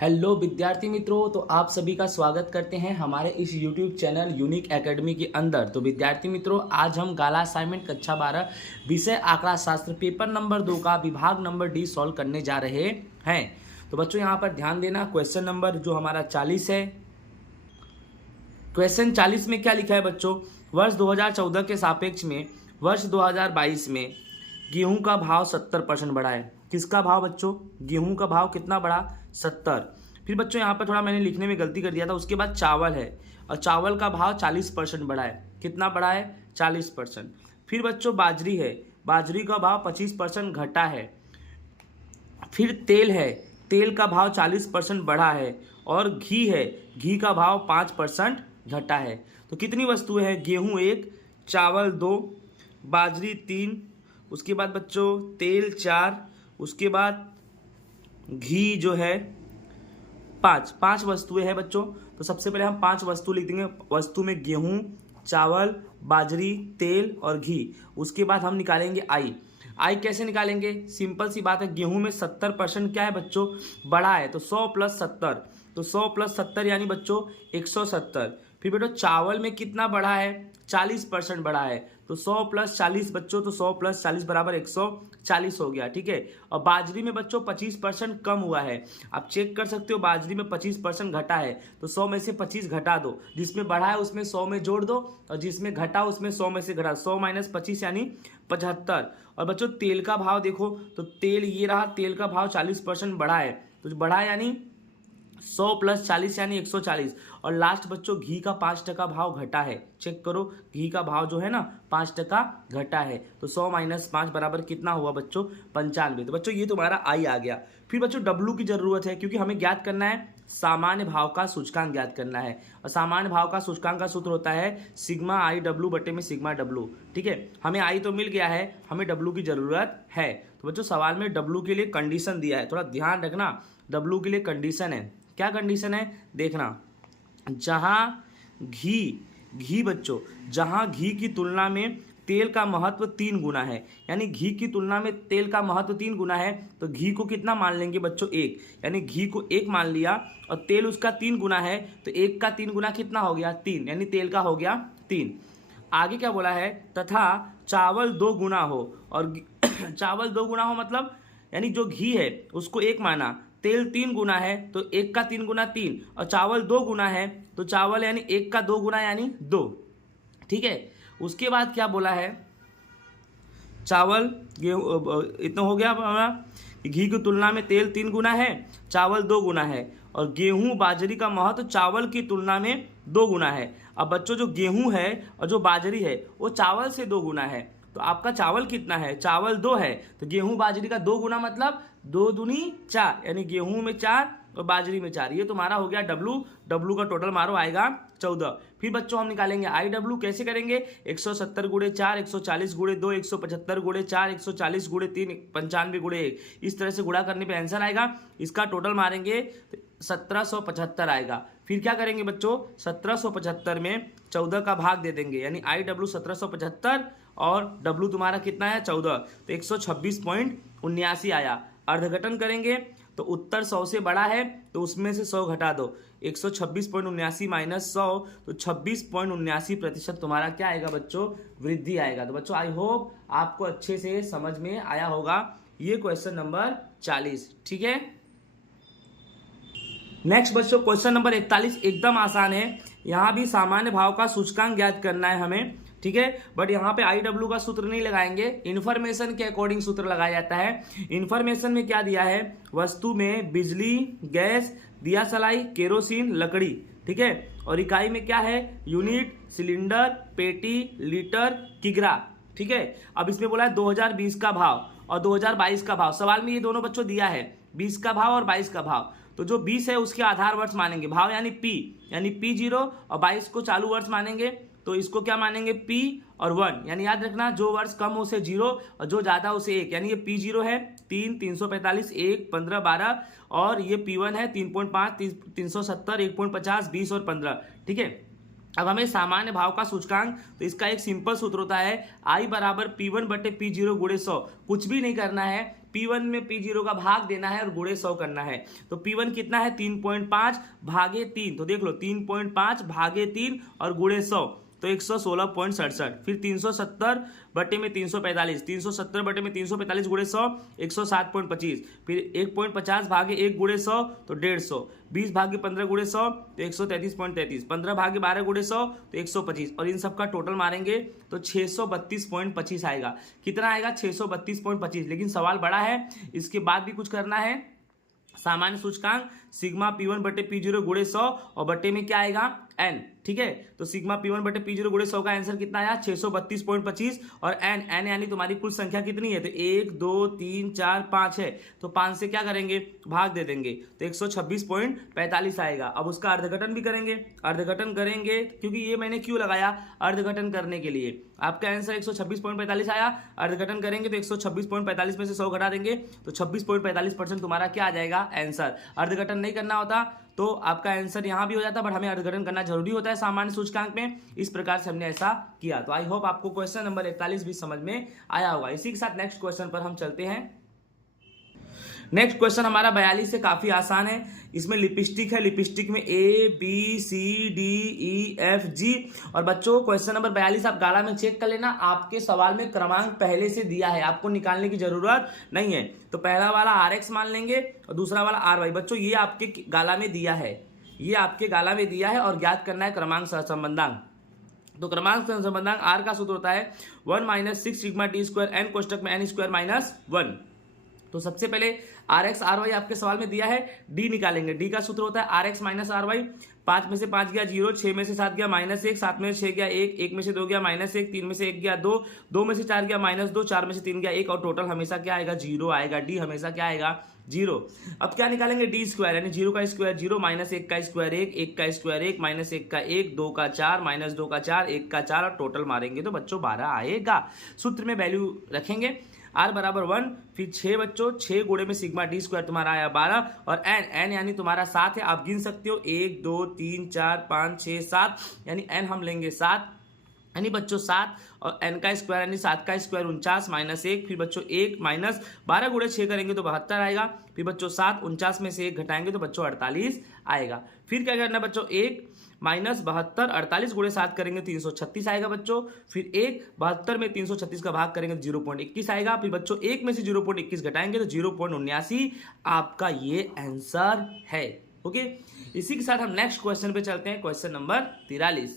Hello विद्यार्थी मित्रों, तो आप सभी का स्वागत करते हैं हमारे इस YouTube चैनल यूनिक एकेडमी के अंदर। तो विद्यार्थी मित्रों, आज हम गाला असाइनमेंट कक्षा 12 विषय आंकड़ा शास्त्र पेपर नंबर 2 का विभाग नंबर डी सॉल्व करने जा रहे हैं। तो बच्चों यहाँ पर ध्यान देना, क्वेश्चन नंबर जो हमारा 40 है। क्वेश्चन 40 में क्या लिखा है बच्चों? वर्ष 2014 के सापेक्ष में वर्ष 2022 में गेहूं का भाव 70% बढ़ा है। किसका भाव बच्चों? गेहूं का भाव कितना बढ़ा? 70। फिर बच्चों यहाँ पर थोड़ा मैंने लिखने में गलती कर दिया था। उसके बाद चावल है और चावल का भाव 40% बढ़ा है। कितना बढ़ा है? 40%। फिर बच्चों बाजरी है, बाजरी का भाव 25% घटा है। फिर तेल है, तेल का भाव 40% बढ़ा है। और घी है, घी का भाव 5% घटा है। तो कितनी वस्तुएं हैं? गेहूं 1, चावल 2, बाजरी 3, उसके बाद बच्चों तेल 4, उसके बाद घी जो है 5 वस्तुएं हैं बच्चों। तो सबसे पहले हम 5 वस्तु लिख देंगे। वस्तु में गेहूं, चावल, बाजरी, तेल और घी। उसके बाद हम निकालेंगे आई कैसे निकालेंगे? सिंपल सी बात है, गेहूं में 70% क्या है बच्चों? बढ़ा है। तो 100 + 70, तो 100 + 70 यानी बच्चों 170। फिर बेटो चावल में कितना बढ़ा है? 40% बढ़ा है। तो 100 + 40 बच्चों, तो 100 + 40 बराबर 140 हो गया। ठीक है। और बाजरी में बच्चों 25% कम हुआ है। आप चेक कर सकते हो, बाजरी में 25% घटा है। तो 100 में से 25 घटा दो, जिसमें बढ़ा है उसमें 100 में जोड़ दो और जिसमें घटा उसमें 100 में से घटा। 100 - 25 यानी 75। और बच्चों तेल का भाव देखो, तो तेल ये रहा, तेल का भाव 40% बढ़ा है। तो बढ़ा यानी 100 + 40 यानी 140। और लास्ट बच्चों घी का 5% भाव घटा है। चेक करो, घी का भाव जो है ना 5% घटा है। तो 100 - 5 बराबर कितना हुआ बच्चों? 95। तो बच्चों ये तुम्हारा आई आ गया। फिर बच्चों डब्लू की जरूरत है, क्योंकि हमें ज्ञात करना है सामान्य भाव का सूचकांक ज्ञात करना है। और सामान्य भाव का सूचकांक का सूत्र होता है सिग्मा आई डब्लू बटे में सिग्मा डब्लू। ठीक है, हमें आई तो मिल गया है, हमें डब्लू की जरूरत है। तो बच्चों सवाल में डब्लू के लिए कंडीशन दिया है, थोड़ा ध्यान रखना। डब्लू के लिए कंडीशन है, क्या कंडीशन है देखना। जहां घी बच्चों, जहां घी की तुलना में तेल का महत्व 3 गुना है, यानी घी की तुलना में तेल का महत्व 3 गुना है, तो घी को कितना मान लेंगे बच्चों? 1। यानी घी को 1 मान लिया और तेल उसका 3 गुना है, तो 1 का 3 गुना कितना हो गया? 3, यानी तेल का हो गया 3। आगे क्या बोला है? तथा चावल 2 गुना हो। और चावल 2 गुना हो मतलब यानी जो घी है उसको 1 माना, तेल 3 गुना है, तो 1 का 3 गुना 3, और चावल 2 गुना है, तो चावल यानी 1 का 2 गुना यानी 2। ठीक है। उसके बाद क्या बोला है? चावल गेहूं इतना हो गया हमारा। घी की तुलना में तेल 3 गुना है, चावल 2 गुना है, और गेहूं बाजरी का महत्व चावल की तुलना में 2 गुना है। अब बच्चों जो गेहूं है और जो बाजरी है वो चावल से 2 गुना है। तो आपका चावल कितना है? चावल 2 है, तो गेहूं बाजरी का 2 गुना मतलब 2 दूनी 4, यानी गेहूं में 4 और बाजरी में 4। ये तुम्हारा हो गया डब्लू का टोटल मारो आएगा 14। फिर बच्चों हम निकालेंगे आई डब्लू। कैसे करेंगे? 170 × 4, 140 × 2, 175 × 4, 140 × 3, 95 × 1। इस तरह से गुणा करने पे आंसर आएगा। इसका टोटल मारेंगे 1775 आएगा। फिर क्या करेंगे बच्चों? 1775 में 14 का भाग दे देंगे, यानी आई डब्लू 1775 और डब्लू तुम्हारा कितना है? 14। तो 126.79 आया। अर्धघटन करेंगे तो उत्तर 100 से बड़ा है, तो उसमें से 100 घटा दो। 126.79 - 100, तो 26.79% तुम्हारा क्या आएगा बच्चों? वृद्धि आएगा। तो बच्चों आई होप आपको अच्छे से समझ में आया होगा ये क्वेश्चन नंबर 40। ठीक है। नेक्स्ट बच्चों क्वेश्चन नंबर 41 एकदम आसान है। यहां भी सामान्य भाव का सूचकांक ज्ञात करना है हमें। ठीक है, बट यहाँ पे आई डब्ल्यू का सूत्र नहीं लगाएंगे, इन्फॉर्मेशन के अकॉर्डिंग सूत्र लगाया जाता है। इन्फॉर्मेशन में क्या दिया है? वस्तु में बिजली, गैस, दिया सलाई, केरोसिन, लकड़ी। ठीक है। और इकाई में क्या है? यूनिट, सिलेंडर, पेटी, लीटर, किग्रा। ठीक है। अब इसमें बोला है 2020 का भाव और 2022 का भाव। सवाल में ये दोनों बच्चों दिया है, 20 का भाव और 22 का भाव। तो जो 20 है उसके आधार वर्ष मानेंगे, भाव यानी पी 0, और 22 को चालू वर्ष मानेंगे, तो इसको क्या मानेंगे? P और 1। यानी याद रखना, जो वर्ष कम हो उसे 0 और जो ज्यादा उसे 1। यानी ये P0 है 3, 345, 1, 15, 12, और ये P1 है 3.5, 370, 1.50, 20 और 15। ठीक है। अब हमें सामान्य भाव का सूचकांक, तो इसका एक सिंपल सूत्र होता है I बराबर P1 बटे P0 गुणे 100। कुछ भी नहीं करना है, P1 में P0 का भाग देना है और गुणे 100 करना है। तो P1 कितना है 3.5 भागे 3, तो देख लो 3.5 भागे 3 और गुणे 100 तो 116.67। फिर 370 बटे में 345, 370 बटे में 345 गुणे 100 107.25। फिर 1.50 भागे 1 गुणे 100 तो 150, 20 भागे 15 गुणे 100 तो 133.33, 15 भागे 12 गुणे 100 तो 125, और इन सब का टोटल मारेंगे तो 632.25 आएगा। कितना आएगा 632.25। लेकिन सवाल बड़ा है, इसके बाद भी कुछ करना है। सामान्य सूचकांक सिग्मा P1 बटे P0 गुणे 100 और बटे में क्या आएगा n, ठीक है। तो सिग्मा P1 बटे P0 गुणे 100 का आंसर कितना आया 632.25, और n यानी तुम्हारी कुल संख्या कितनी है, तो 1 2 3 4 5 है, तो 5 से क्या करेंगे भाग दे देंगे तो 126.45 आएगा। अब उसका अर्धघटन भी करेंगे, अर्धघटन करेंगे क्योंकि ये मैंने क्यों लगाया, अर्धघटन करने के लिए। आपका आंसर 126.45 आया, अर्धघटन करेंगे तो 126.45 में से 100 घटा देंगे तो 26.45% तुम्हारा क्या आ जाएगा आंसर। अर्धघटन नहीं करना होता तो आपका आंसर यहाँ भी हो जाता, बट हमें अर्धघटन करना जरूरी होता है सामान्य सूचकांक में। इस प्रकार से हमने ऐसा किया। तो आई होप आपको क्वेश्चन नंबर 41 भी समझ में आया होगा। इसी के साथ नेक्स्ट क्वेश्चन पर हम चलते हैं। नेक्स्ट क्वेश्चन हमारा 42 से काफी आसान है। इसमें लिपस्टिक है, लिपस्टिक में ABCDEFG। और बच्चों क्वेश्चन नंबर 42 आप गाला में चेक कर लेना, आपके सवाल में क्रमांक पहले से दिया है, आपको निकालने की जरूरत नहीं है। तो पहला वाला RX मान लेंगे और दूसरा वाला RY। बच्चों ये आपके गाला में दिया है, ये आपके गाला में दिया है, और ज्ञात करना है क्रमांक सहसंबंधांक। तो क्रमांक सहसंबंधांक R का सूत्र होता है 1 - 6 सिग्मा T स्क्वायर n कोष्टक में n स्क्वायर माइनस 1। तो सबसे पहले RX RY आपके सवाल में दिया है, D निकालेंगे। D का सूत्र होता है RX माइनस RY। 5 में से 5 गया 0, 6 में से 7 गया -1, 7 में से 6 गया 1, 1 में से 2 गया -1, 3 में से 1 गया 2, 2 में से 4 गया -2, 4 में से 3 गया 1, और टोटल हमेशा क्या आएगा 0 आएगा। D हमेशा क्या आएगा 0। अब क्या निकालेंगे D स्क्वायर, यानी 0 का स्क्वायर 0, -1 का स्क्वायर 1, 1 का स्क्वायर 1, -1 का 1, 2 का 4, -2 का 4, 1 का 4, और टोटल मारेंगे तो बच्चों 12 आएगा। सूत्र में वैल्यू रखेंगे R बराबर 1, फिर 6 बच्चों 6 गुणे में सिग्मा D स्क्वायर तुम्हारा आया 12, और n यानी तुम्हारा 7 है। आप गिन सकते हो 1 2 3 4 5 6 7, यानी n हम लेंगे 7, यानी बच्चों 7 और n का स्क्वायर यानी 7 का स्क्वायर 49 -1, फिर बच्चों 1 माइनस 12 गुणे 6 करेंगे तो 72 आएगा। फिर बच्चों 7 49 में से 1 घटाएंगे तो बच्चों 48 आएगा। फिर क्या करना बच्चों 1 माइनस 72, 48 गुणे 7 करेंगे 336 आएगा बच्चों। फिर 1 72 में 336 का भाग करेंगे तो 0.21 आएगा। फिर बच्चों 1 में से 0.21 घटाएंगे तो 0.79 आपका ये आंसर है। ओके, इसी के साथ हम नेक्स्ट क्वेश्चन पे चलते हैं, क्वेश्चन नंबर 43।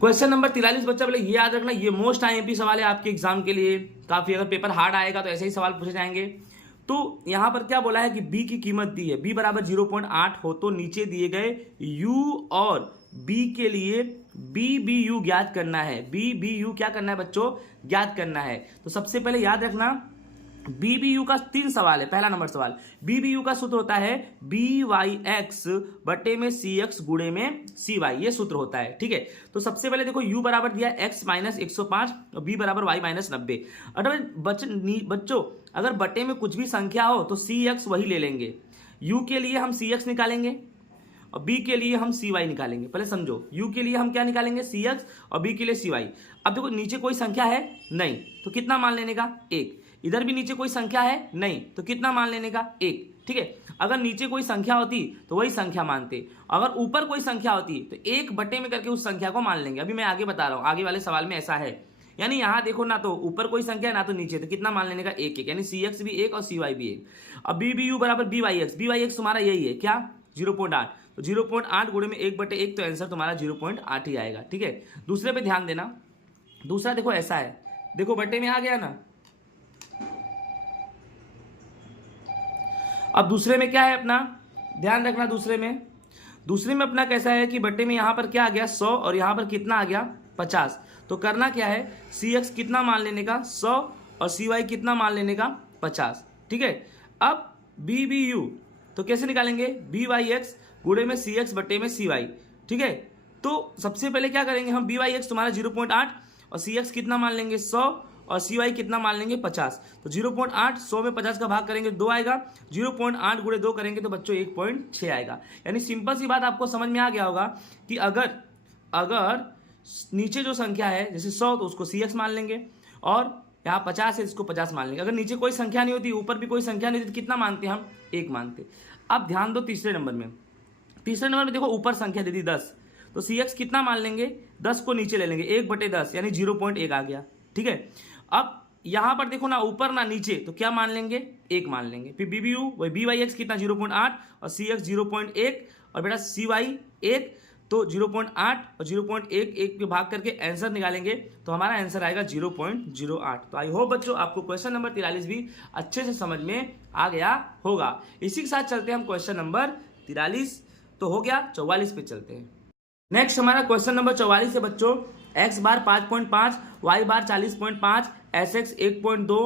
क्वेश्चन नंबर 43 बच्चा पहले ये याद रखना, ये मोस्ट आईएमपी सवाल है आपके एग्जाम के लिए। काफी अगर पेपर हार्ड आएगा तो ऐसे ही सवाल पूछे जाएंगे। तो यहां पर क्या बोला है कि b की कीमत दी है, b बराबर 0.8 हो तो नीचे दिए गए u और b के लिए BBU ज्ञात करना है। BBU क्या करना है बच्चों, ज्ञात करना है। तो सबसे पहले याद रखना BBU का 3 सवाल है। पहला नंबर सवाल, BBU का सूत्र होता है BYX बटे में CX गुणे में CY, ये सूत्र होता है। ठीक है, तो सबसे पहले देखो U बराबर दिया x माइनस 105 और B बराबर y माइनस 90। बच्चों अगर बटे में कुछ भी संख्या हो तो CX वही ले लेंगे। U के लिए हम CX निकालेंगे और B के लिए हम CY निकालेंगे। पहले समझो, U के लिए हम क्या निकालेंगे CX और B के लिए CY। अब देखो नीचे कोई संख्या है नहीं तो कितना मान लेने का 1, इधर भी नीचे कोई संख्या है नहीं तो कितना मान लेने का 1। ठीक है, अगर नीचे कोई संख्या होती तो वही संख्या मानते, अगर ऊपर कोई संख्या होती तो 1 बटे में करके उस संख्या को मान लेंगे। अभी मैं आगे बता रहा हूं, आगे वाले सवाल में ऐसा है। यानी यहां देखो ना तो ऊपर कोई संख्या है ना तो नीचे, तो कितना मान लेने का 1 1, यानी CX भी 1 और CY भी 1। अब BBU बराबर BYX तुम्हारा यही है क्या 0.8, तो 0.8 गुणे में 1/1 तो आंसर तुम्हारा 0.8 ही आएगा। ठीक है, दूसरे पे ध्यान देना। दूसरा देखो ऐसा है, देखो बटे में आ गया ना। अब दूसरे में क्या है अपना, ध्यान रखना। दूसरे में अपना कैसा है कि बटे में यहां पर क्या आ गया 100 और यहां पर कितना आ गया 50। तो करना क्या है, CX कितना मान लेने का 100 और CY कितना मान लेने का 50। ठीक है, अब BBU तो कैसे निकालेंगे, BYX गुणे में CX बटे में CY। ठीक है, तो सबसे पहले क्या करेंगे हम, BYX तुम्हारा 0.8 और CX कितना मान लेंगे 100 और सी वाई कितना मान लेंगे 50। तो 0.8 100 में 50 का भाग करेंगे 2 आएगा, 0.8 गुणे 2 करेंगे तो बच्चों 1.6 आएगा। यानी सिंपल सी बात आपको समझ में आ गया होगा कि अगर नीचे जो संख्या है जैसे 100 तो उसको CX मान लेंगे, और यहाँ 50 है इसको 50 मान लेंगे। अगर नीचे कोई संख्या नहीं होती, ऊपर भी कोई संख्या नहीं होती तो कितना मानते हम 1 मानते। अब ध्यान दो तीसरे नंबर में देखो ऊपर संख्या दे दी 10, तो CX कितना मान लेंगे 10 को नीचे ले लेंगे 1/10 यानी 0.1 आ गया। ठीक है, अब यहां पर देखो ना ऊपर ना नीचे, तो क्या मान लेंगे 1 मान लेंगे। फिर BBU वही BYX कितना 0.8 और CX 0.1 और बेटा CY 1, तो 0.8 और 0.11 पे भाग करके आंसर निकालेंगे तो हमारा आंसर आएगा 0.08। तो आई होप बच्चों आपको क्वेश्चन नंबर 43 भी अच्छे से समझ में आ गया होगा। इसी के साथ चलते हैं हम क्वेश्चन नंबर 43 तो हो गया, 44 पे चलते हैं। नेक्स्ट हमारा क्वेश्चन नंबर 44 है बच्चों, x बार 5.5, y बार 40.5, sx 1.2,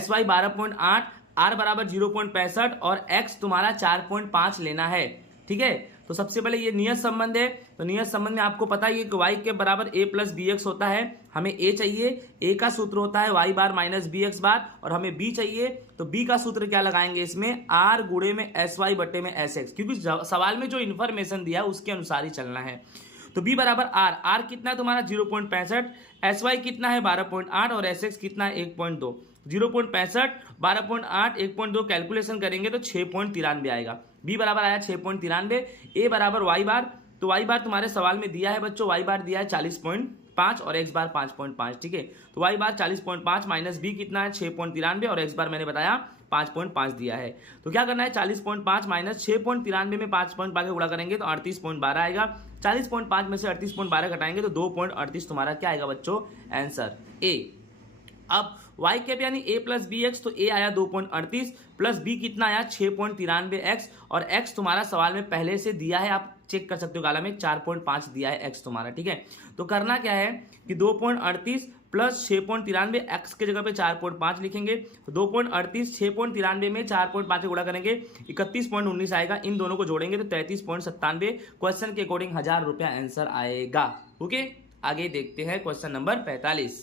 sy 12.8, r बराबर 0.65 और x तुम्हारा 4.5 लेना है। ठीक है, तो सबसे पहले ये नियत संबंध है, तो नियत संबंध में आपको पता है कि y के बराबर a प्लस bx होता है, हमें a चाहिए, a का सूत्र होता है y बार माइनस bx बार, और हमें b चाहिए, तो b का सूत्र क्या लगाएंगे इसमें r गुणे में sy बटे में sx, क्योंकि सवाल में जो इन्फॉर्मेशन दिया है उसके अनुसार ही चलना है। तो b बराबर r कितना है तुम्हारा 0.65, sy कितना है 12.8 और sx कितना है 1.2। 0.65 12.8 1.2 कैलकुलेशन करेंगे तो 6.93 आएगा। b बराबर आया 6.93। a बराबर y बार, तो y बार तुम्हारे सवाल में दिया है बच्चों, y बार दिया है 40.5 और x बार 5.5। ठीक है, तो y बार 40.5 माइनस b कितना है 6.93 और x बार मैंने बताया 5.5 दिया है। तो क्या करना है 40.5 माइनस 6.93 में 5.5 गुणा करेंगे तो 38.12 आएगा। 40.5 में से 38.12 घटाएंगे तो 2.38 तुम्हारा क्या आएगा बच्चों आंसर a। अब y कैप यानी a प्लस बी एक्स, तो a आया 2.38 प्लस b कितना आया 6.93x और x तुम्हारा सवाल में पहले से दिया है, आप चेक कर सकते हो गाला में 4.5 दिया है x तुम्हारा। ठीक है, तो करना क्या है कि 2.38 प्लस 6.93 x के जगह पे 4.5 लिखेंगे, तो 2.38 6.93 में 4.5 से गुणा करेंगे 31.19 आएगा, इन दोनों को जोड़ेंगे तो 33.97 क्वेश्चन के अकॉर्डिंग 1000 रुपया आंसर आएगा। ओके, आगे देखते हैं क्वेश्चन नंबर 45।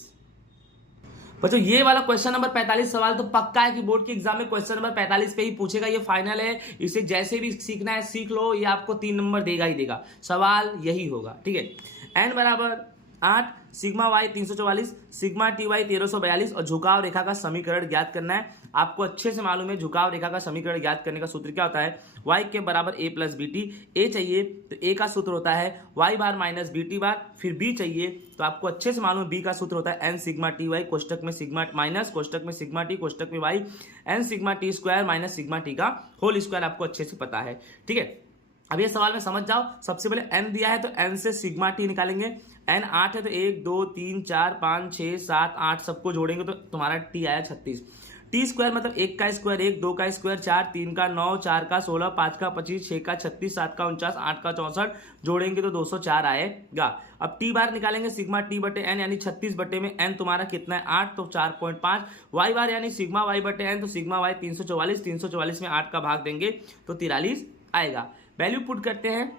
बच्चों ये वाला क्वेश्चन नंबर 45 सवाल तो पक्का है कि बोर्ड के एग्जाम में क्वेश्चन नंबर 45 पे ही पूछेगा, ये फाइनल है, इसे जैसे भी सीखना है सीख लो, ये आपको 3 नंबर देगा ही देगा, सवाल यही होगा। ठीक है, n बराबर 8, sigma y 344, sigma T Y 1342 और झुकाव रेखा का समीकरण ज्ञात करना है। आपको अच्छे से मालूम है झुकाव रेखा का समीकरण ज्ञात करने का सूत्र क्या होता है, y के बराबर a plus B T. a चाहिए तो a का सूत्र होता है y bar minus B T bar, फिर b चाहिए तो आपको अच्छे से मालूम है b का सूत्र होता है n सिग्मा टी वाई, कोष्टक में सिग्मा माइनस कोष्टक में सिग्मा टी कोष्टक में y, n sigma T square minus sigma T का होल स्क्वायर आपको अच्छे से पता है। ठीक है, अब ये सवाल में समझ जाओ। सबसे पहले n दिया है तो n से सिग्मा टी निकालेंगे, n 8 है तो 1 2 3 4 5 6 7 8 सबको जोड़ेंगे तो तुम्हारा t आया 36। टी स्क्वायर मतलब 1 का स्क्वायर 1, 2 का स्क्वायर 4, 3 का 9, 4 का 16, 5 का 25, 6 का 36, 7 का 49, 8 का 64 जोड़ेंगे तो 204 आएगा। अब टी बार निकालेंगे सिग्मा टी बटे एन यानी 36 बटे में एन तुम्हारा कितना है 8 तो 4.5, वाई बार यानी सिग्मा वाई बटे एन तो सिग्मा वाई 344, 344 में 8 का भाग देंगे तो 43 आएगा। वैल्यू पुट करते हैं,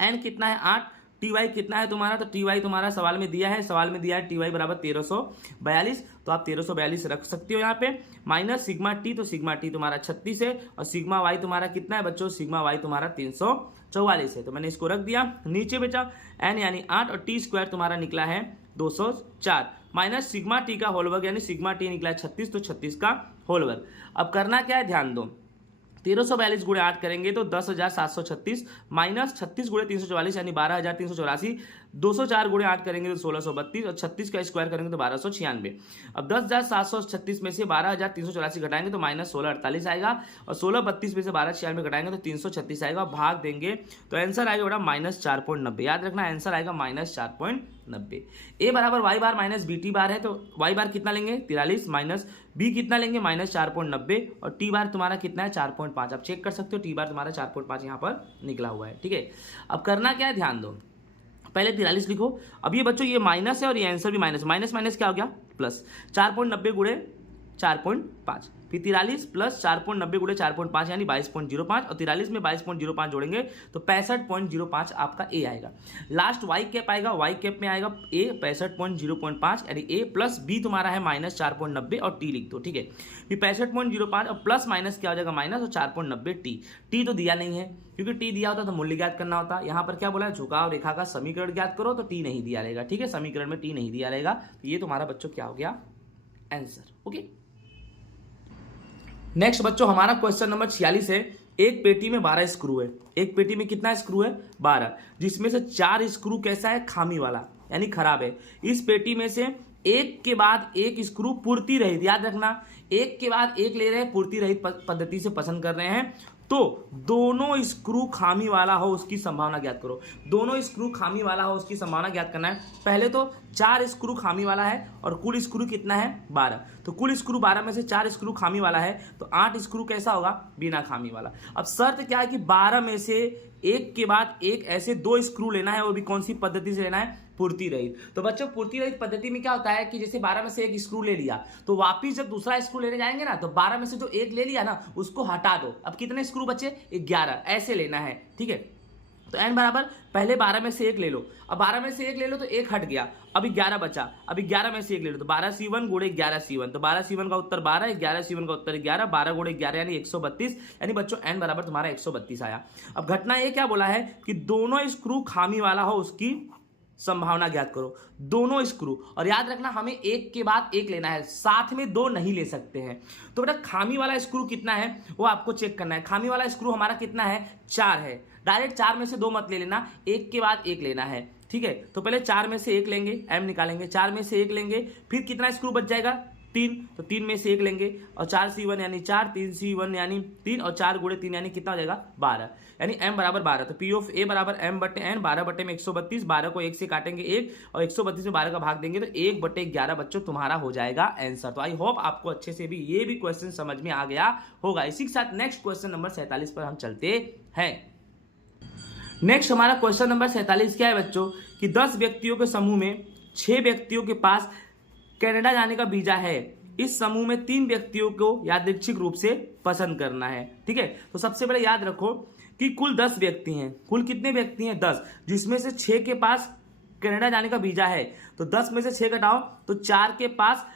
एन कितना है 8, टी वाई कितना है तुम्हारा, तो टी वाई तुम्हारा सवाल में दिया है, सवाल में दिया है टी वाई बराबर 1342, तो आप 1342 रख सकते हो यहाँ पे, माइनस सिग्मा टी, तो सिग्मा टी तुम्हारा 36 है और सिग्मा वाई तुम्हारा कितना है बच्चों, सिग्मा वाई तुम्हारा 344 है, तो मैंने इसको रख दिया। नीचे बचा एन यानी 8 और टी स्क्वायर तुम्हारा निकला है 204 माइनस सिग्मा टी का होल वर्ग यानी सिग्मा टी निकला है 36, तो 36 का होल वर्ग। अब करना क्या है ध्यान दो, 1342 गुणे 8 करेंगे तो 10,736 माइनस 36 गुणे 344 यानी 12,384, 204 गुणे 8 करेंगे तो 1632 और 36 का स्क्वायर करेंगे तो 1296। अब 10,736 में से 12,384 घटाएंगे तो माइनस 1648 आएगा और 1632 में से 1296 घटाएंगे तो 336 आएगा, भाग देंगे तो आंसर आएगा बेटा माइनस 4.90। याद रखना आंसर आएगा माइनस 4.90। ए बराबर वाई बार माइनस बी टी बार है तो वाई बार कितना लेंगे 43 माइनस बी कितना लेंगे माइनस 4.90 और टी बार तुम्हारा कितना है 4.5, आप चेक कर सकते हो टी बार तुम्हारा 4.5 यहाँ पर निकला हुआ है। ठीक है, अब करना क्या है ध्यान दो, पहले 43 लिखो। अब ये बच्चों ये माइनस है और ये आंसर भी माइनस, माइनस माइनस क्या हो गया प्लस, 4.90 गुणे 4.5, फिर 43 प्लस 4.90 गुणे 4.5 यानी 22.05, और 43 में 22.05 जोड़ेंगे तो 65.05 आपका ए आएगा। लास्ट वाई कैप आएगा, वाई कैप में आएगा ए 65.05 यानी ए प्लस बी तुम्हारा है -4.90 और टी लिख दो, ठीक है। फिर 65.05 और प्लस माइनस क्या हो जाएगा माइनस, और 4.90 टी तो दिया नहीं है, क्योंकि टी दिया होता तो मूल्य ज्ञात करना होता। यहाँ पर क्या बोला है, झुकाव रेखा का समीकरण ज्ञात करो, तो टी नहीं दिया रहेगा, ठीक है, समीकरण में टी नहीं दिया रहेगा। तो ये तुम्हारा बच्चों क्या हो गया आंसर, ओके। नेक्स्ट बच्चों हमारा क्वेश्चन नंबर 46 है। एक पेटी में 12 स्क्रू है। एक पेटी में कितना स्क्रू है, 12, जिसमें से 4 स्क्रू कैसा है, खामी वाला यानी खराब है। इस पेटी में से एक के बाद एक स्क्रू पूर्ति रहित, याद रखना एक के बाद एक ले रहे हैं, पूर्ति रहित पद्धति से पसंद कर रहे हैं, तो दोनों स्क्रू खामी वाला हो उसकी संभावना ज्ञात करो। दोनों स्क्रू खामी वाला हो उसकी संभावना ज्ञात करना है। पहले तो 4 स्क्रू खामी वाला है और कुल स्क्रू कितना है 12, तो कुल स्क्रू 12 में से 4 स्क्रू खामी वाला है, तो 8 स्क्रू कैसा होगा, बिना खामी वाला। अब शर्त क्या है कि 12 में से एक के बाद एक ऐसे 2 स्क्रू लेना है, वो भी कौन सी पद्धति से लेना है, पूर्ति रहित। तो बच्चों पूर्ति रहित पद्धति में क्या होता है कि जैसे 12 में से एक स्क्रू ले लिया, तो वापिस जब दूसरा स्क्रू लेने जाएंगे ना, तो 12 में से जो एक ले लिया ना उसको हटा दो। अब कितने स्क्रू बचे, 11, ऐसे लेना है, ठीक है। तो n बराबर पहले 12 में से एक ले लो, अब 12 में से एक ले लो तो एक हट गया, अभी 11 बचा, अभी 11 में से एक ले लो, तो 12C1 गुणे 11C1, तो 12C1 का उत्तर 12, 11C1 का उत्तर 11, 12 गुणे 11 यानी 132, यानी बच्चों n बराबर तुम्हारा 132 आया। अब घटना ये क्या बोला है कि दोनों स्क्रू खामी वाला हो उसकी संभावना ज्ञात करो। दोनों स्क्रू, और याद रखना हमें एक के बाद एक लेना है, साथ में 2 नहीं ले सकते हैं। तो बेटा खामी वाला स्क्रू कितना है वो आपको चेक करना है। खामी वाला स्क्रू हमारा कितना है, 4 है। डायरेक्ट 4 में से 2 मत ले लेना, एक के बाद एक लेना है, ठीक है। तो पहले 4 में से एक लेंगे, m निकालेंगे, 4 में से एक लेंगे, फिर कितना स्क्रू बच जाएगा, 3, तो 3 में से एक लेंगे, और 4C1 यानी 4, 3C1 यानी 3, और 4 गुणे 3 यानी कितना हो जाएगा 12, यानी m बराबर 12। तो P ऑफ A बराबर m बटे n, 12 बटे में 132, 12 को 1 से काटेंगे 1, और 132 में 12 का भाग देंगे तो 1 बटे 11 बच्चों तुम्हारा हो जाएगा आंसर। तो आई होप आपको अच्छे से भी ये भी क्वेश्चन समझ में आ गया होगा। इसी के साथ नेक्स्ट क्वेश्चन नंबर 47 पर हम चलते हैं। नेक्स्ट हमारा क्वेश्चन नंबर 47 क्या है बच्चों कि 10 व्यक्तियों के समूह में 6 व्यक्तियों के पास कनाडा जाने का वीजा है। इस समूह में 3 व्यक्तियों को यादृच्छिक रूप से पसंद करना है, ठीक है। तो सबसे पहले याद रखो कि कुल 10 व्यक्ति हैं। कुल कितने व्यक्ति हैं, 10, जिसमें से 6 के पास कनाडा जाने का वीजा है। तो 10 में से 6 घटाओ तो 4 के पास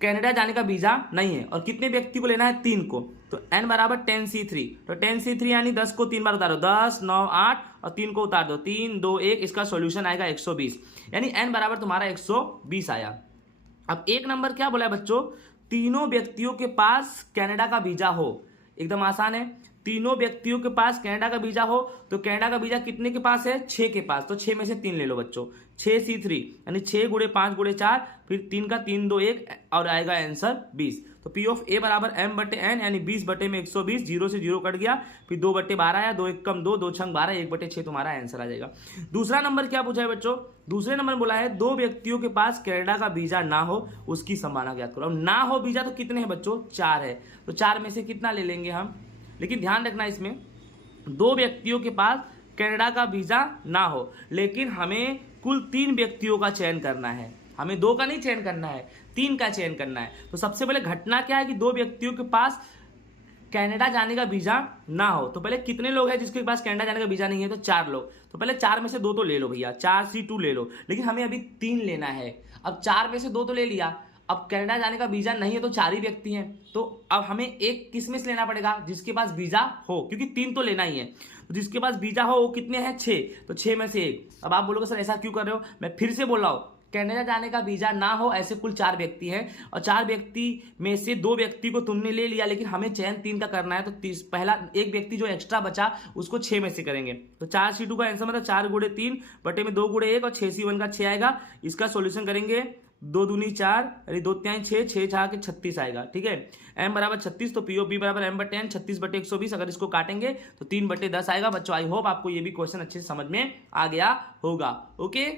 कनाडा जाने का वीजा नहीं है, और कितने व्यक्ति को लेना है, 3 को। तो n बराबर 10C3, तो 10C3 यानी 10 को 3 बार उतारो, 10, 9, 8 और 3 को उतार दो, 3, 2, 1, इसका सॉल्यूशन आएगा 120, यानी n बराबर तुम्हारा 120 आया। अब एक नंबर क्या बोला है बच्चों, तीनों व्यक्तियों के पास कनाडा का वीजा हो। एकदम आसान है, तीनों व्यक्तियों के पास कनाडा का वीजा हो, तो कनाडा का वीजा कितने के पास है, 6 के पास, तो 6 में से 3 ले लो बच्चों, 6C3 यानी 6 गुणे 5 गुणे 4, फिर 3 का 3, 2, 1 और आएगा आंसर 20। तो P ऑफ A बराबर m बटे n यानी 20 बटे में 120, 0 से 0 कट गया, फिर 2 बटे 12 आया, 2 1 कम 2, 2 छंग 12, 1 बटे 6 तुम्हारा आंसर आ जाएगा। दूसरा नंबर क्या पूछा है बच्चों, दूसरे नंबर बोला है 2 व्यक्तियों के पास कनाडा का वीजा ना हो उसकी संभावना ज्ञात करो। ना हो वीजा तो कितने हैं बच्चों, 4 है, तो 4 में से कितना ले लेंगे हम, लेकिन ध्यान रखना इसमें 2 व्यक्तियों के पास कनाडा का वीजा ना हो, लेकिन हमें कुल 3 व्यक्तियों का चयन करना है। हमें 2 का नहीं चयन करना है, 3 का चयन करना है। तो सबसे पहले घटना क्या है कि 2 व्यक्तियों के पास कनाडा जाने का वीजा ना हो। तो पहले कितने लोग हैं जिसके पास कनाडा जाने का वीजा नहीं है, तो 4 लोग। तो पहले 4 में से 2 तो ले लो भैया, 4C2 ले लो, लेकिन हमें अभी 3 लेना है। अब 4 में से 2 तो ले लिया, अब कनाडा जाने का वीजा नहीं है तो 4 ही व्यक्ति हैं, तो अब हमें एक किसमें से लेना पड़ेगा, जिसके पास वीजा हो, क्योंकि 3 तो लेना ही है। तो जिसके पास वीजा हो वो कितने हैं, 6, तो 6 में से 1। अब आप बोलोगे सर ऐसा क्यों कर रहे हो, मैं फिर से बोल रहा हूँ, कनाडा जाने का वीजा ना हो ऐसे कुल 4 व्यक्ति हैं, और 4 व्यक्ति में से 2 व्यक्ति को तुमने ले लिया, लेकिन हमें चयन 3 का करना है। तो पहला एक व्यक्ति जो एक्स्ट्रा बचा उसको 6 में से करेंगे। तो 4C2 का आंसर मतलब 4 गुणे 3 बटे में 2 गुणे 1, और 6C1 का 6 आएगा। इसका सोल्यूशन करेंगे 2 दूनी 4 यानी 2 3 6, 6 6 के 36 आएगा, ठीक है। m बराबर 36, तो P ऑफ B बराबर m बटे n, 36 बटे 120, अगर इसको काटेंगे तो 3 बटे 10 आएगा। बच्चों आई होप आपको ये भी क्वेश्चन अच्छे से समझ में आ गया होगा, ओके।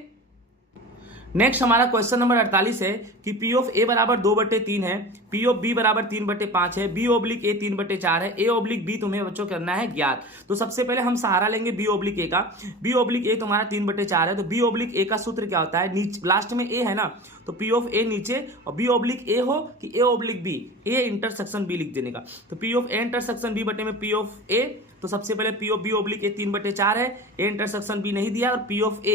नेक्स्ट हमारा क्वेश्चन नंबर 48 है कि P ऑफ A बराबर 2 बटे 3 है, P ऑफ B बराबर 3 बटे 5 है, B ऑब्लिक A 3 बटे 4 है, A ऑब्लिक B तुम्हें बच्चों करना है ज्ञात। तो सबसे पहले हम सहारा लेंगे B ऑब्लिक A का। B ऑब्लिक A तुम्हारा 3 बटे 4 है, तो B ऑब्लिक A का सूत्र क्या होता है, नीचे लास्ट में A है ना, तो पी ऑफ ए नीचे और बी ऑब्लिक ए हो कि A oblique B, A intersection B लिख देने का। तो P of A intersection B बटे में पी ऑफ ए, तो सबसे पहले P of B oblique A 3/4 है, ए इंटरसेक्शन बी नहीं दिया, और पी ऑफ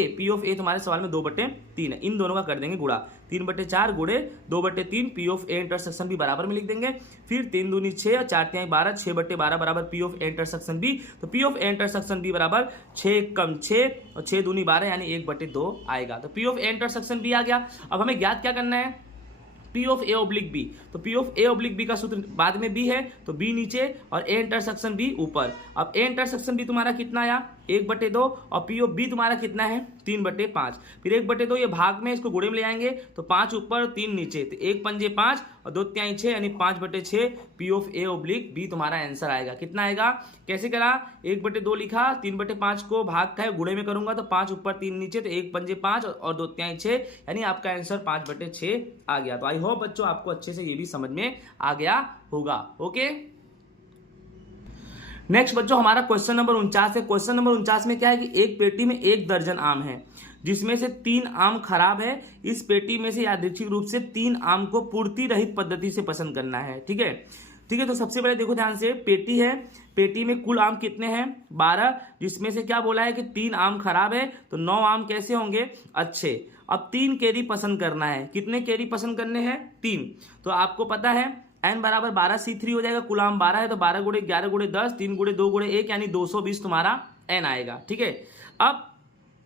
ए तुम्हारे सवाल में 2/3 है। इन दोनों का कर देंगे गुणा, 3/4 गुणे 2/3 P of A intersection B बराबर में लिख देंगे। फिर 3 दूनी 6 और 4 तिहाई 12, 6/12 बराबर P of A intersection B. तो P of A intersection B बराबर 6 कम 6 और 6 दूनी 12 यानी 1/2 आएगा। तो P of A intersection B आ गया। अब हमें ज्ञात क्या करना है, P of A oblique B. तो P of A oblique B का सूत्र बाद में बी है, तो बी नीचे और ए इंटरसेक्शन बी ऊपर। अब ए इंटरसेक्शन बी तुम्हारा कितना आया 1/2 और पी ऑफ बी तुम्हारा कितना है 3/5। फिर 1/2 ये भाग में, इसको गुणे में ले आएंगे तो 5 ऊपर 3 नीचे, तो 1 पंजे 5 और 2 तिहाई 6 यानी 5/6 P of A oblique B तुम्हारा आंसर आएगा। कितना आएगा, कैसे करा, 1/2 लिखा, 3/5 को भाग का है गुणे में करूंगा तो 5 ऊपर 3 नीचे, तो 1 पंजे 5 और 2 तिहाई 6 यानी आपका आंसर 5/6 आ गया। तो आई होप बच्चों आपको अच्छे से ये भी समझ में आ गया होगा। ओके, नेक्स्ट बच्चों हमारा क्वेश्चन नंबर 49 है। क्वेश्चन नंबर 49 में क्या है कि एक पेटी में 1 दर्जन आम है, जिसमें से 3 आम खराब है। इस पेटी में से यादृच्छिक रूप से 3 आम को पूर्ति रहित पद्धति से पसंद करना है। ठीक है, ठीक है। तो सबसे पहले देखो ध्यान से, पेटी है, पेटी में कुल आम कितने हैं 12, जिसमें से क्या बोला है कि 3 आम खराब है, तो 9 आम कैसे होंगे, अच्छे। अब 3 कैरी पसंद करना है, कितने कैरी पसंद करने हैं 3। तो आपको पता है n बराबर 12C3 हो जाएगा, कुल आम 12 है तो 12 गुणे 11 गुणे 10, 3 गुणे 2 गुणे 1 यानी 220 तुम्हारा n आएगा। ठीक है, अब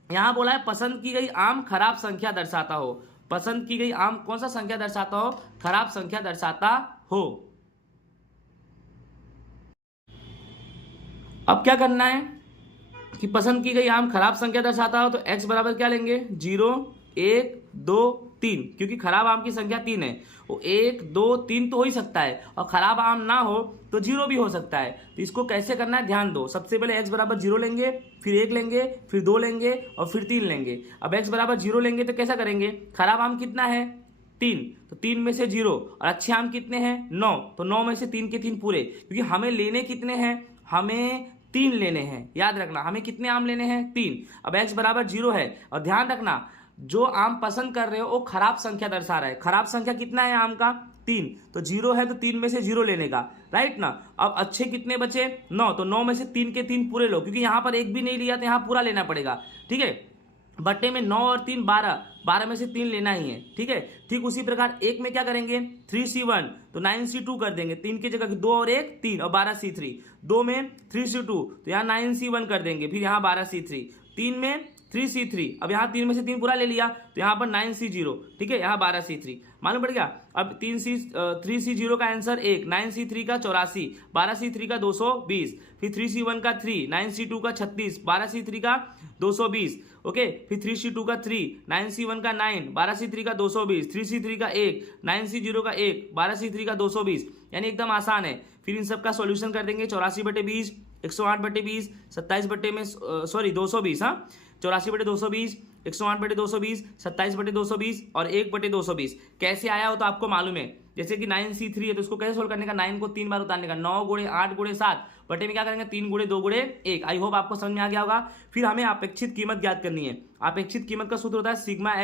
यहां बोला है पसंद की गई आम खराब संख्या दर्शाता हो। पसंद की गई आम कौन सा संख्या दर्शाता हो, खराब संख्या दर्शाता हो। अब क्या करना है कि पसंद की गई आम खराब संख्या दर्शाता हो, तो x बराबर क्या लेंगे 0 1 2 3, क्योंकि खराब आम की संख्या 3 है, वो 1 2 3 तो हो ही सकता है, और खराब आम ना हो तो 0 भी हो सकता है। तो इसको कैसे करना है ध्यान दो, सबसे पहले x बराबर 0 लेंगे, फिर 1 लेंगे, फिर 2 लेंगे और फिर 3 लेंगे। अब x बराबर 0 लेंगे तो कैसा करेंगे, खराब आम कितना है 3, तो 3 में से 0, और अच्छे आम कितने हैं 9, तो 9 में से 3 के 3 पूरे, क्योंकि हमें लेने कितने हैं, हमें 3 लेने हैं। याद रखना हमें कितने आम लेने हैं 3। अब x बराबर 0 है, और ध्यान रखना जो आम पसंद कर रहे हो वो खराब संख्या दर्शा रहा है। खराब संख्या कितना है आम का 3, तो 0 है तो 3 में से 0 लेने का, राइट ना। अब अच्छे कितने बचे 9, तो 9 में से 3 के 3 पूरे लो, क्योंकि यहां पर एक भी नहीं लिया तो यहां पूरा लेना पड़ेगा। ठीक है, बट्टे में 9 और 3 12, 12 में से 3 लेना ही है। ठीक है, ठीक उसी प्रकार एक में क्या करेंगे 3C1 तो 9C2 कर देंगे, 3 की जगह 2 और 1 3 और 12C3, 2 में 3C2 तो यहाँ 9C1 कर देंगे, फिर यहाँ 12C3, 3 में 3C3, अब यहाँ 3 में से 3 पूरा ले लिया तो यहाँ पर 9C0, ठीक है, यहाँ 12C3 मालूम पड़ गया। अब 3C0 का आंसर 1, 9C3 का 84, 12C3 का 220, फिर 3C1 का 3, 9C2 का 36, 12C3 का 220, ओके, फिर 3C2 का 3, 9C1 का 9, 12C3 का 220, 3C3 का 1, 9C0 का 1, 12C3 का 220, यानी एकदम आसान है। फिर इन सब का सॉल्यूशन कर देंगे 84/20, 108/20, 27 बटे में 220, हाँ 84/220, 108/220, 27/220 और 1/220। कैसे आया हो तो आपको मालूम है, जैसे कि 9C3 है तो उसको कैसे सोल्व करने का, 9 को 3 बार उतारने का, 9 गुणे 8 गुणे 7 बटे में क्या करेंगे 3 गुणे 2 गुणे 1। आई होप आपको समझ में आ गया होगा। फिर हमें अपेक्षित कीमत ज्ञात करनी है। अपेक्षित कीमत का सूत्र होता है सिग्मा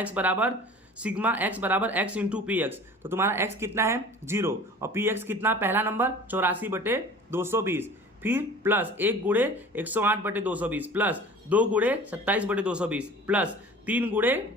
x बराबर x इंटू पी एक्स। तो तुम्हारा x कितना है 0 और पी एक्स कितना पहला नंबर 84/220, फिर प्लस 1 गुणे 108/220 प्लस 2 गुणे 27/220 प्लस 3 गुणे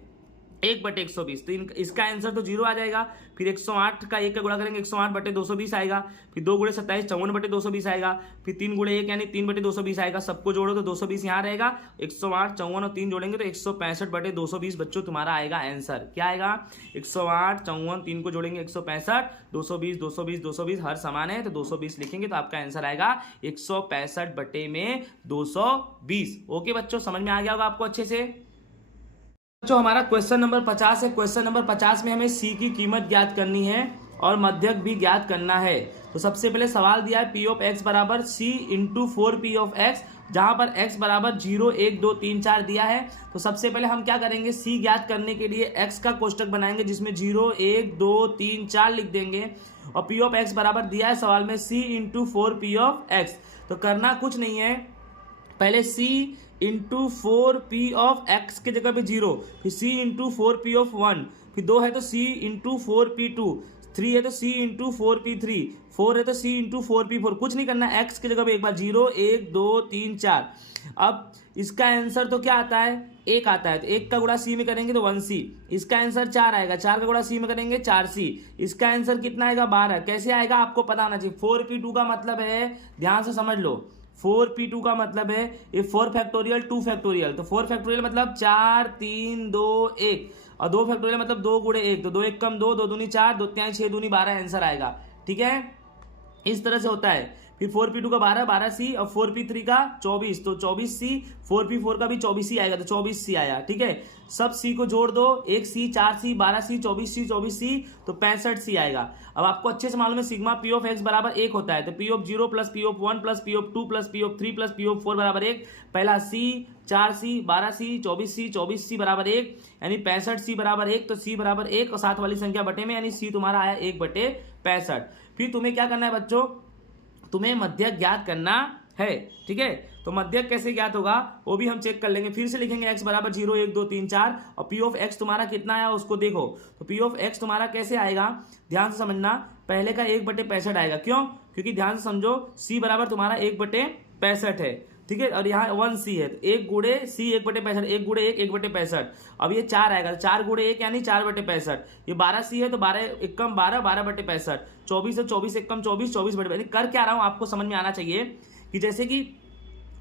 1/120, तो इसका आंसर तो 0 आ जाएगा। फिर 108 का 1 का गुणा करेंगे 108/220 आएगा, फिर 2 गुणे 27 54/220 आएगा, फिर 3 गुणे 1 यानी 3/220 आएगा। सबको जोड़ो तो 220 यहाँ रहेगा, 108 54 और 3 जोड़ेंगे तो 165/220 बच्चों तुम्हारा आएगा आंसर। क्या आएगा 108 54 3 को जोड़ेंगे 165, 220 220 220 हर समान है तो 220 लिखेंगे तो आपका आंसर आएगा 165/220। ओके बच्चों, समझ में आ गया होगा आपको अच्छे से। जो हमारा क्वेश्चन नंबर 50 है, क्वेश्चन नंबर 50 में हमें सी की कीमत ज्ञात करनी है और मध्यक भी ज्ञात करना है। तो सबसे पहले सवाल दिया है पी ऑफ एक्स बराबर सी इंटू 4p ऑफ एक्स, जहां पर x बराबर 0 1 2 3 4 दिया है। तो सबसे पहले हम क्या करेंगे, c ज्ञात करने के लिए x का कोष्टक बनाएंगे जिसमें 0 1 2 3 4 लिख देंगे, और p ऑफ x बराबर दिया है सवाल में c into 4p of x. तो करना कुछ नहीं है, पहले c into 4p of x के जगह पे 0, फिर c इंटू 4p ऑफ 1, फिर 2 है तो c इंटू 4p2, 3 है तो c इंटू 4p3, 4 है तो c इंटू 4p4। कुछ नहीं करना, x की जगह पे एक बार 0 1 2 3 4। अब इसका आंसर तो क्या आता है, 1 आता है, तो 1 का गुणा c में करेंगे तो 1c। इसका आंसर 4 आएगा, 4 का गुणा c में करेंगे 4c। इसका आंसर कितना आएगा, 12। कैसे आएगा आपको पता होना चाहिए। 4p2 का मतलब है, ध्यान से समझ लो, 4p2 का मतलब है ये 4 फैक्टोरियल 2 फैक्टोरियल। तो 4 फैक्टोरियल मतलब 4 3 2 1, और 2 फैक्टोरियल मतलब 2 गुणे 1, तो 2 1 कम 2, 2 दूनी 4, 2 3 6 दूनी 12 आंसर आएगा। ठीक है, इस तरह से होता है। फिर 4p2 का 12, 12c, और 4p3 का 24, तो 24c, 4p4 का भी 24c आएगा, तो 24c आया। ठीक है, सब c को जोड़ दो, 1c 4c 12c 24c 24c, तो 65c आएगा। अब आपको अच्छे से मालूम है सिग्मा p ऑफ x बराबर 1 होता है, तो p of 0 plus p of 1 plus p of 2 plus p of 3 plus p of 4 बराबर 1। पहला c 4c 12c 24c 24c बराबर 1, यानी 65c बराबर 1, तो c बराबर 1 और साथ वाली संख्या बटे में, यानी c तुम्हारा आया 1/65। फिर तुम्हें क्या करना है बच्चों, तुम्हें मध्यक ज्ञात करना है। ठीक है, तो मध्यक कैसे ज्ञात होगा वो भी हम चेक कर लेंगे। फिर से लिखेंगे x बराबर 0 1 2 3 4, और p ऑफ x तुम्हारा कितना आया उसको देखो। तो p ऑफ x तुम्हारा कैसे आएगा, ध्यान से समझना, पहले का 1/65 आएगा। क्यों, क्योंकि ध्यान से समझो c बराबर तुम्हारा 1/65 है। ठीक है, और यहाँ 1c है, तो 1 गुणे c 1/65, 1 गुणे 1 1/65। अब ये 4 आएगा, 4 गुणे 1 यानी 4/65। ये 12c है, तो 12 1 कम 12, 12/65। 24 है, 24 1 कम 24, 24/65। कर क्या रहा हूं आपको समझ में आना चाहिए कि जैसे कि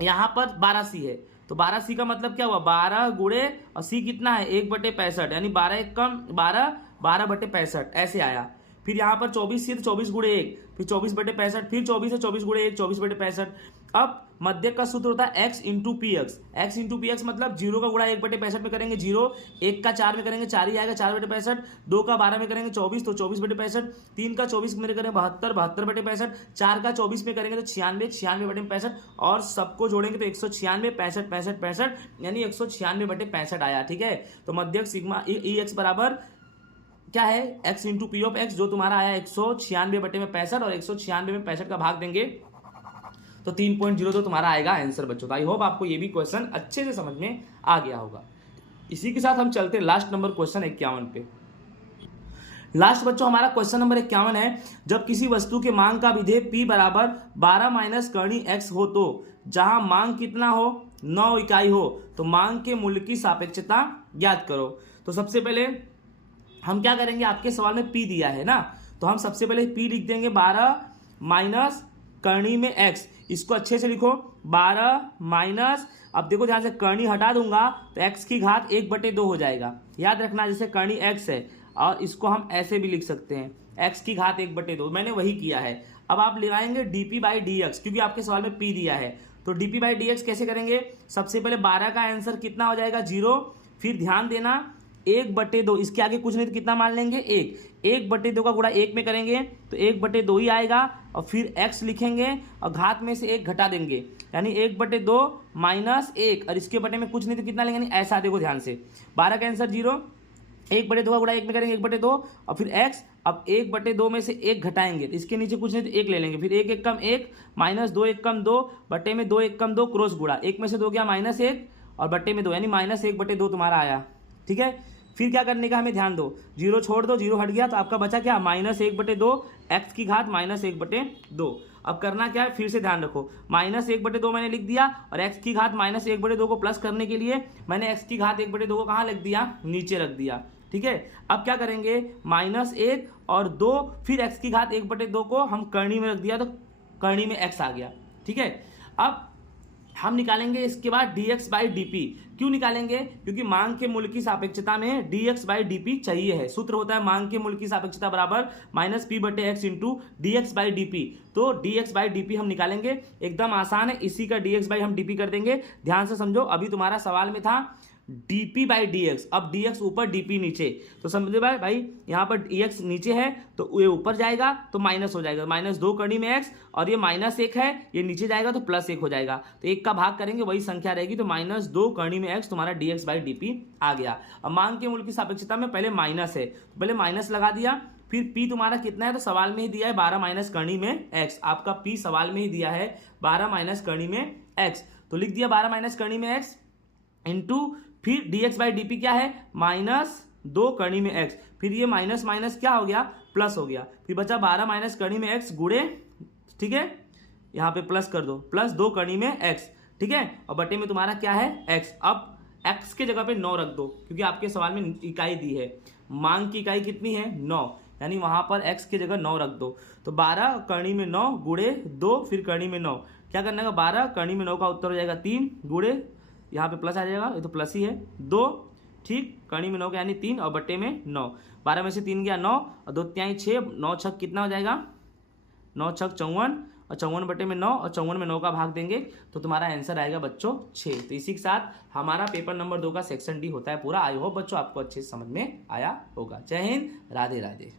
यहाँ पर 12c है, तो 12c का मतलब क्या हुआ, 12 गुणे और c कितना है 1/65, यानी 12 1 कम 12, 12/65 ऐसे आया। फिर यहाँ पर 24 है तो 24 गुणे 1, फिर 24/65, फिर 24 है 24 गुणे 1 24/65। अब मध्यक का सूत्र होता है x into P x. x into P x मतलब 0 का गुणा 1/65 में करेंगे 0, 1 का 4 में करेंगे 4 ही आएगा 4/65, 2 का 12 में करेंगे 24 तो 24/65, 3 का 24 में करेंगे 72 72/65, 4 का 24 में करेंगे तो 96 96/65, और सबको जोड़ेंगे तो 196 65 65 65, यानी 196/65 आया। ठीक है, तो मध्यक सिग्मा ई एक्स बराबर क्या है, x into P of x, जो तुम्हारा आया 196/65, और 196 में 65 का भाग देंगे तो 3.02 तुम्हारा आएगा आंसर बच्चों। तो आई होप आपको ये भी क्वेश्चन अच्छे से समझ में आ गया होगा। इसी के साथ हम चलते हैं लास्ट नंबर क्वेश्चन 51 पे। लास्ट बच्चों हमारा क्वेश्चन नंबर 51 है, जब किसी वस्तु के मांग का विधेय p बराबर 12 माइनस कर्णी x हो, तो जहां मांग कितना हो 9 इकाई हो, तो मांग के मूल्य की सापेक्षता ज्ञात करो। तो सबसे पहले हम क्या करेंगे, आपके सवाल में p दिया है ना, तो हम सबसे पहले p लिख देंगे 12 माइनस कर्णी में x। इसको अच्छे से लिखो 12 माइनस, अब देखो ध्यान से कर्णी हटा दूंगा तो x की घात 1/2 हो जाएगा। याद रखना, जैसे कर्णी x है और इसको हम ऐसे भी लिख सकते हैं x की घात 1/2, मैंने वही किया है। अब आप लगाएंगे dp/dx, क्योंकि आपके सवाल में p दिया है। तो dp/dx कैसे करेंगे, सबसे पहले 12 का आंसर कितना हो जाएगा 0, फिर ध्यान देना 1/2, इसके आगे कुछ नहीं तो कितना मान लेंगे 1/2 का गुणा 1 में करेंगे तो 1/2 ही आएगा, और फिर x लिखेंगे और घात में से 1 घटा देंगे, यानी 1/2 माइनस 1, और इसके बटे में कुछ नहीं तो कितना लेंगे, ऐसा देखो ध्यान से 12 का आंसर 0, 1/2 का गुणा 1 में करेंगे 1/2, और फिर x, अब 1/2 में से 1 घटाएंगे तो इसके नीचे कुछ नहीं तो 1 ले लेंगे, फिर 1 1 कम 1 माइनस 2 1 कम 2 बटे में 2 1 कम 2 क्रॉस गुणा, 1 में से 2 गया -1 और बटे में 2, यानी -1/2 तुम्हारा आया। ठीक है, फिर क्या करने का हमें ध्यान दो, 0 छोड़ दो, 0 हट गया तो आपका बचा क्या -1/2, x की घात -1/2। अब करना क्या है, फिर से ध्यान रखो, -1/2 मैंने लिख दिया, और x की घात -1/2 को प्लस करने के लिए मैंने x की घात 1/2 को कहाँ लिख दिया, नीचे रख दिया। ठीक है, अब क्या करेंगे -1 और 2, फिर x की घात 1/2 को हम कर्णी में रख दिया तो कर्णी में x आ गया। ठीक है, अब हम निकालेंगे इसके बाद dx/dp। क्यों निकालेंगे, क्योंकि मांग के मूल्य की सापेक्षता में dx/dp चाहिए है। सूत्र होता है मांग के मूल्य की सापेक्षता बराबर -p/x इंटू dx/dp। तो dx/dp हम निकालेंगे, एकदम आसान है, इसी का dx/ हम dp कर देंगे। ध्यान से समझो, अभी तुम्हारा सवाल में था dp/dx, अब dx ऊपर dp नीचे, तो समझे भाई यहाँ पर dx नीचे है तो ये ऊपर जाएगा तो माइनस हो जाएगा, -2 कर्णी में x, और ये -1 है, ये नीचे जाएगा तो +1 हो जाएगा, तो 1 का भाग करेंगे वही संख्या रहेगी, तो -2 कर्णी में x तुम्हारा dx/dp आ गया। अब मांग के मूल्य की सापेक्षता में पहले माइनस है, तो पहले माइनस लगा दिया, फिर p तुम्हारा कितना है, तो सवाल में ही दिया है 12 माइनस कर्णी में x, आपका p सवाल में ही दिया है 12 माइनस कर्णी में x, तो लिख दिया 12 माइनस कर्णी में x इंटू फिर dx/dp क्या है 2 कड़ी में x, फिर ये माइनस माइनस क्या हो गया, प्लस हो गया, फिर बचा 12 माइनस कड़ी में x गुणे, ठीक है, यहाँ पे प्लस कर दो, प्लस 2 कड़ी में x, ठीक है, और बटे में तुम्हारा क्या है x। अब x के जगह पे 9 रख दो, क्योंकि आपके सवाल में इकाई दी है, मांग की इकाई कितनी है 9, यानी वहां पर x की जगह 9 रख दो। तो 12 कड़ी में 9 गुणे 2 फिर कड़ी में 9, क्या करना है, 12 कड़ी में 9 का उत्तर हो जाएगा 3 गुणे, यहाँ पे प्लस आ जाएगा, ये तो प्लस ही है 2, ठीक, कड़ी में 9 का यानी 3 और बटे में 9, 12 में से 3 गया 9 और 2 तिहाई 6, 9 छक कितना हो जाएगा, 9 छक 54 और 54 बटे में 9 और 54 में 9 का भाग देंगे तो तुम्हारा आंसर आएगा बच्चों 6। तो इसी के साथ हमारा पेपर नंबर 2 का सेक्शन डी होता है पूरा। आई होप बच्चों आपको अच्छे से समझ में आया होगा। जय हिंद, राधे राधे।